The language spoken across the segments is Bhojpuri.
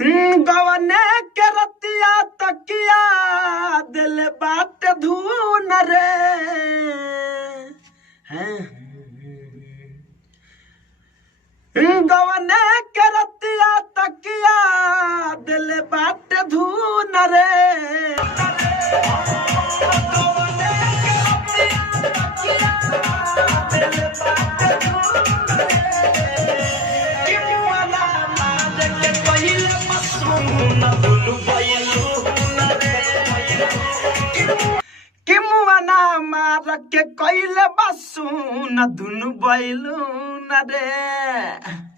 गवने के रतिया तकिया दिल बाट धून रे गवने के रतिया तकिया दिल बाट धून रे किमुआना मार के कइले बसु न दुनु बैलु न रे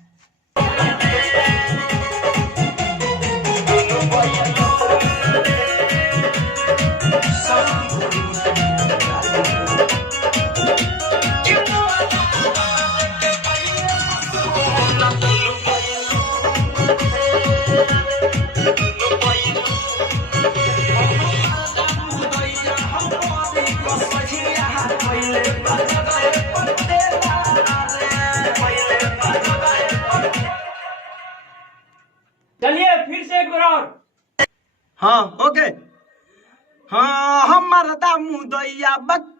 चलिए फिर से एक बार और। हाँ ओके हाँ हमार दामू दैया बक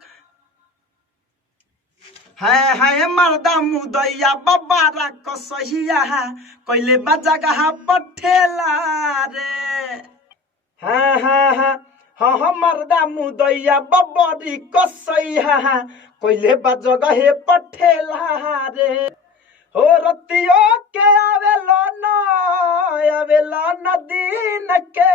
है मर्दा मुदैया बबारा कसहिया कइले बजगहा पठेला रे हाँ मर्दा मुदैया बबरी कसैया कइले बजगहे पठेला रे हो रतियो के आवेलो न दिन के